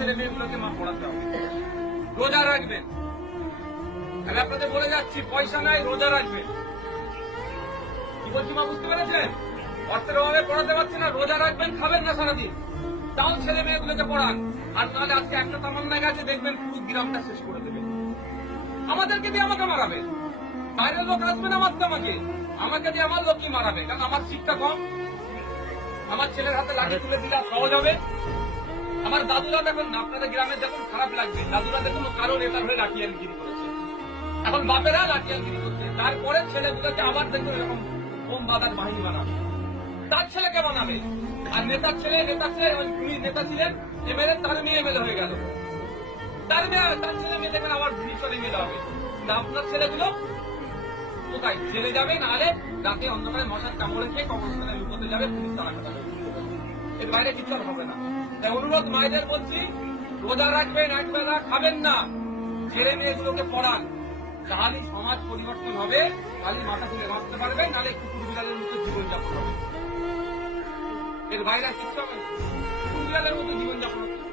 ছেলে মেয়েগুলোকে মা পড়াতে হবে। রোজা রাখবেন, আমি আপনাদের বলে যাচ্ছি, পয়সা নাই, রোজা রাখবেন। কি বলছি মা, বুঝতে পেরেছেন? অর্থের অভাবে পড়াতে পারছে না, রোজা রাখবেন, খাবেন না সারাদিন, তাও ছেলে মেয়েগুলোকে পড়ান। আর নাহলে আজকে একটা তামান্না গেছে, দেখবেন পুরো গ্রামটা শেষ করে দেবে। আমাদেরকে দিয়ে আমাকে মারাবে, বাইরের লোক আসবে না মারতে আমাকে দিয়ে আমার লোকই মারাবে, কারণ আমার শিক্ষা কম। আমার ছেলের হাতে লাঠি তুলে দিলে সহজ হবে। আমার দাদুরা দেখুন, আপনাদের গ্রামে দেখুন, খারাপ লাগবে, দাদুরা দেখুন কারো নেতার হয়ে লাঠিয়ালগিরি করেছে, এখন বাপেরা লাঠিয়ালগিরি করছে, তারপরে ছেলেগুলোকে আবার দেখুন এরকম বোম বাঁধার বাহিনী বানাবে, তার ছেলেকে বানাবে। আর নেতার ছেলে উনি নেতা ছিলেন এমএলএ, তার মেয়ে এমএলএ হয়ে গেল, তার ছেলে মেয়ে দেখবেন আবার ভিতরে মেলে হবে। না, আপনার ছেলেগুলো কোথায় জেলে যাবে, নাহলে রাতে অন্ধকারে মশার কামড়ে খেয়ে কবরস্থানে লুকোতে যাবে, পুলিশ তারা কাটাবে, এর বাইরে কিছু আর হবে না। তাই অনুরোধ মায়েদের বলছি, রোজা রাখবেন, একবেলা খাবেন না, ছেলে মেয়েগুলোকে পড়ান, তাহলে সমাজ পরিবর্তন হবে, তাহলে মাথা তুলে বাঁচতে পারবে, নাহলে কুকুর বিড়ালের মতো জীবনযাপন হবে, এর বাইরে আর কিছু হবে না। কুকুর বিড়ালের মতো জীবনযাপন হচ্ছে।